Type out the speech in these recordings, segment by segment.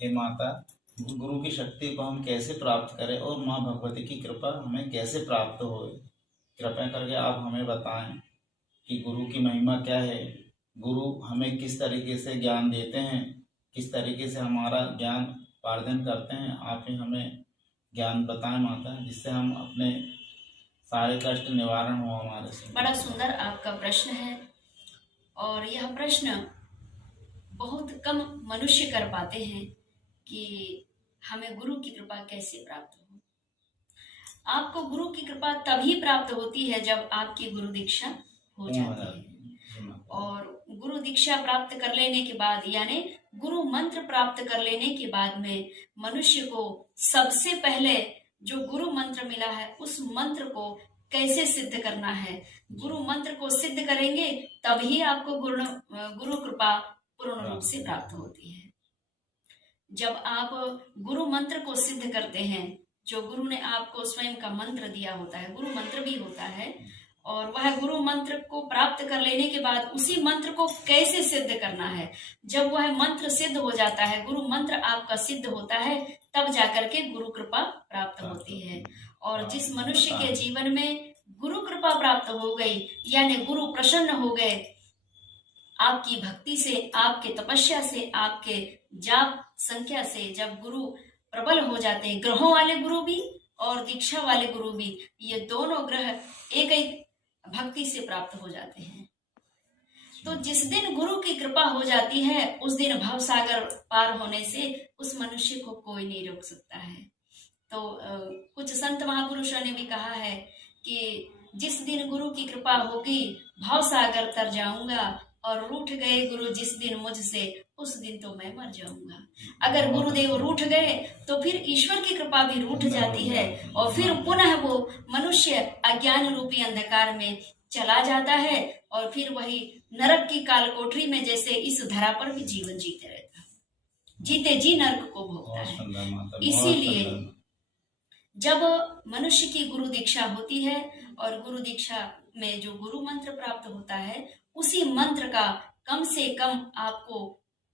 हे माता, गुरु की शक्ति को हम कैसे प्राप्त करें और माँ भगवती की कृपा हमें कैसे प्राप्त हो, कृपया करके आप हमें बताएं कि गुरु की महिमा क्या है, गुरु हमें किस तरीके से ज्ञान देते हैं, किस तरीके से हमारा ज्ञान पार्जन करते हैं। आप ही हमें ज्ञान बताएं माता, जिससे हम अपने सारे कष्ट निवारण हो हमारे से। बड़ा सुंदर आपका प्रश्न है और यह प्रश्न बहुत कम मनुष्य कर पाते हैं कि हमें गुरु की कृपा कैसे प्राप्त हो। आपको गुरु की कृपा तभी प्राप्त होती है जब आपकी गुरु दीक्षा हो जाती है। और गुरु दीक्षा प्राप्त कर लेने के बाद यानी गुरु मंत्र प्राप्त कर लेने के बाद में मनुष्य को सबसे पहले जो गुरु मंत्र मिला है उस मंत्र को कैसे सिद्ध करना है, गुरु मंत्र को सिद्ध करेंगे तभी आपको गुरु कृपा पूर्ण रूप से प्राप्त होती है। जब आप गुरु मंत्र को सिद्ध करते हैं, जो गुरु ने आपको स्वयं का मंत्र दिया होता है, गुरु मंत्र भी होता है, और वह गुरु मंत्र को प्राप्त कर लेने के बाद उसी मंत्र को कैसे सिद्ध करना है, जब वह मंत्र सिद्ध हो जाता है, गुरु मंत्र आपका सिद्ध होता है, तब जाकर के गुरु कृपा प्राप्त होती है। और जिस मनुष्य के जीवन में गुरु कृपा प्राप्त हो गई यानी गुरु प्रसन्न हो गए, आपकी भक्ति से, आपके तपस्या से, आपके जाप संख्या से, जब गुरु प्रबल हो जाते हैं, ग्रहों वाले गुरु भी और दीक्षा वाले गुरु भी, ये दोनों ग्रह एक एक भक्ति से प्राप्त हो जाते हैं। तो जिस दिन गुरु की कृपा हो जाती है उस दिन भवसागर पार होने से उस मनुष्य को कोई नहीं रोक सकता है। तो कुछ संत महापुरुषों ने भी कहा है कि जिस दिन गुरु की कृपा होगी भवसागर तर जाऊंगा, और रूठ गए गुरु जिस दिन मुझसे उस दिन तो मैं मर जाऊंगा। अगर गुरुदेव रूठ गए तो फिर ईश्वर की कृपा भी रूठ जाती है और फिर पुनः वो मनुष्य अज्ञान रूपी अंधकार में चला जाता है और फिर वही नरक की काल कोठरी में जैसे इस धरा पर भी जीवन जीते रहता है, जीते जी नरक को भोगता है। इसीलिए जब मनुष्य की गुरु दीक्षा होती है और गुरु दीक्षा में जो गुरु मंत्र प्राप्त होता है उसी मंत्र का कम से कम आपको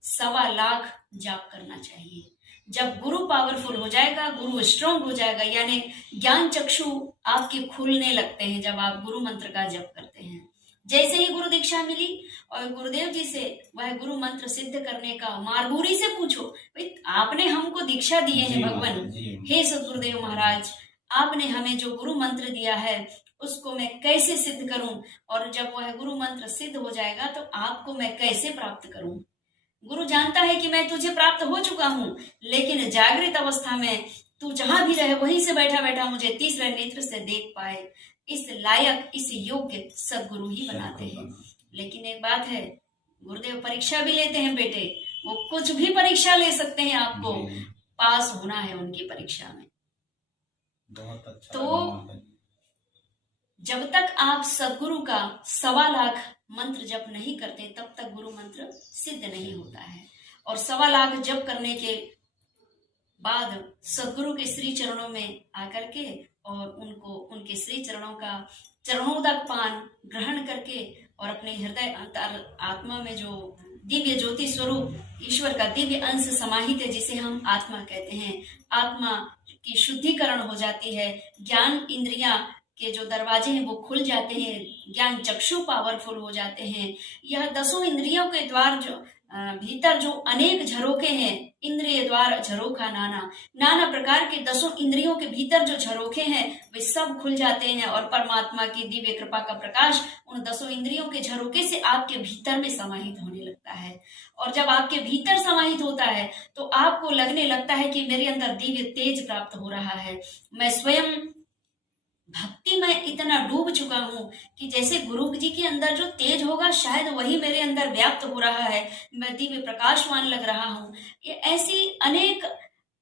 1.25 लाख जाप करना चाहिए। जब गुरु पावरफुल हो जाएगा, गुरु स्ट्रांग हो जाएगा, यानी ज्ञान चक्षु आपके खुलने लगते हैं जब आप गुरु मंत्र का जप करते हैं। जैसे ही गुरु दीक्षा मिली और गुरुदेव जी से वह गुरु मंत्र सिद्ध करने का मारबूरी से पूछो, भाई आपने हमको दीक्षा दिए हैं भगवान, हे सदगुरुदेव महाराज, आपने हमें जो गुरु मंत्र दिया है उसको मैं कैसे सिद्ध करूं, और जब वह गुरु मंत्र सिद्ध हो जाएगा तो आपको मैं कैसे प्राप्त करूं। गुरु जानता है कि मैं तुझे प्राप्त हो चुका हूं, लेकिन जागृत अवस्था में तू जहां भी रहे वहीं से बैठा बैठा मुझे तीसरे नेत्र से देख पाए, इस लायक, इस योग्य सदगुरु ही बनाते हैं। लेकिन एक बात है, गुरुदेव परीक्षा भी लेते हैं बेटे, वो कुछ भी परीक्षा ले सकते हैं, आपको पास होना है उनकी परीक्षा में। बहुत अच्छा। तो जब तक आप सदगुरु का 1.25 लाख मंत्र जप नहीं करते तब तक गुरु मंत्र सिद्ध नहीं होता है। और 1.25 लाख जप करने के बाद सदगुरु के श्री चरणों में आकर के और उनको उनके श्री चरणों का चरणोदक पान ग्रहण करके और अपने हृदय आत्मा में जो दिव्य ज्योति स्वरूप ईश्वर का दिव्य अंश समाहित है, जिसे हम आत्मा कहते हैं, आत्मा की शुद्धिकरण हो जाती है, ज्ञान इंद्रियां के जो दरवाजे हैं वो खुल जाते हैं, ज्ञान चक्षु पावरफुल हो जाते हैं। यह 10 इंद्रियों के द्वार जो भीतर जो अनेक झरोखे हैं, इंद्रिय द्वार झरोखा नाना, नाना प्रकार के 10 इंद्रियों के भीतर जो झरोखे हैं वे सब खुल जाते हैं और परमात्मा की दिव्य कृपा का प्रकाश उन 10 इंद्रियों के झरोखे से आपके भीतर में समाहित होने लगता है। और जब आपके भीतर समाहित होता है तो आपको लगने लगता है कि मेरे अंदर दिव्य तेज प्राप्त हो रहा है, मैं स्वयं भक्ति में इतना डूब चुका हूँ कि जैसे गुरु जी के अंदर जो तेज होगा शायद वही मेरे अंदर व्याप्त हो रहा है, मैं दिव्य प्रकाशवान लग रहा हूँ। ये ऐसी अनेक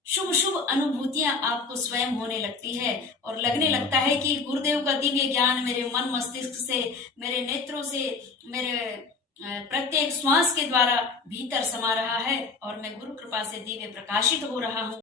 शुभ शुभ अनुभूतियां आपको स्वयं होने लगती है और लगने लगता है कि गुरुदेव का दिव्य ज्ञान मेरे मन मस्तिष्क से, मेरे नेत्रों से, मेरे प्रत्येक श्वास के द्वारा भीतर समा रहा है और मैं गुरु कृपा से दिव्य प्रकाशित हो रहा हूँ।